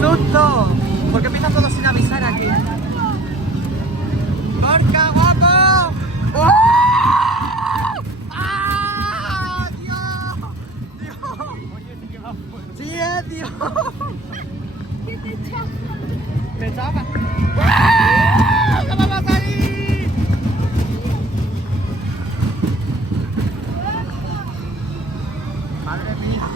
susto! ¿Por qué empiezan todos sin avisar aquí? ¡Gorka, guapo! ¡Oh! ¡Ah! ¡Dios! ¡Dios! ¡Sí, tío! ¿Qué te echas? ¡Me chapa! ¡Ah! ¡No vamos a salir! ¡Madre mía!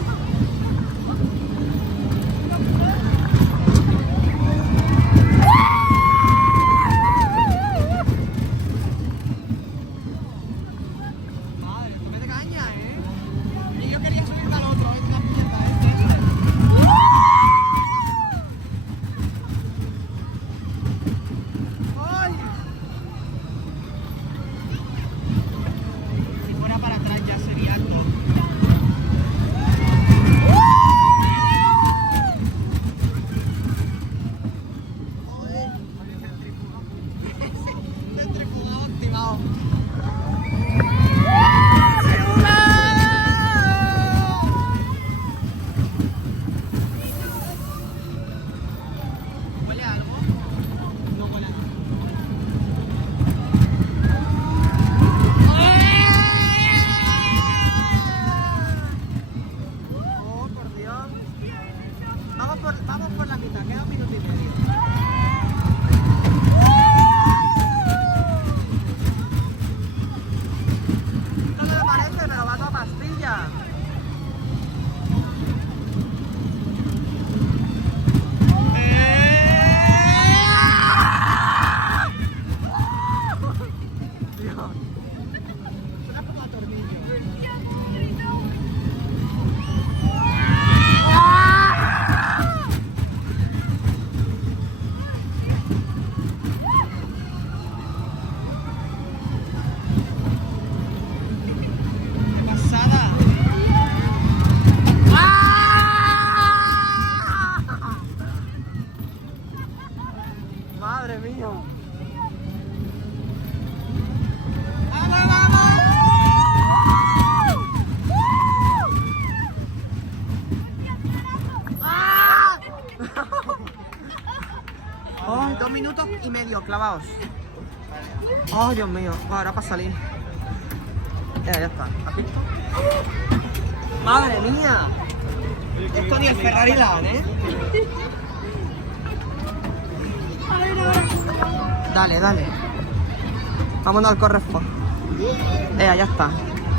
Vamos por la mitad, queda un minuto y medio. No me parece, pero va toda pastilla. Dios. Suena como a tornillo. Madre mía. ¡Vamos, vamos! ¡Ah! ¡Ay, 2 minutos y medio clavados! ¡Ay, Dios mío! Ahora para salir. Ya está. ¿Has visto? ¡Madre mía! Esto ni el Ferrari Land, ¿eh? Dale, dale. Vámonos al Correfoc. Ya está.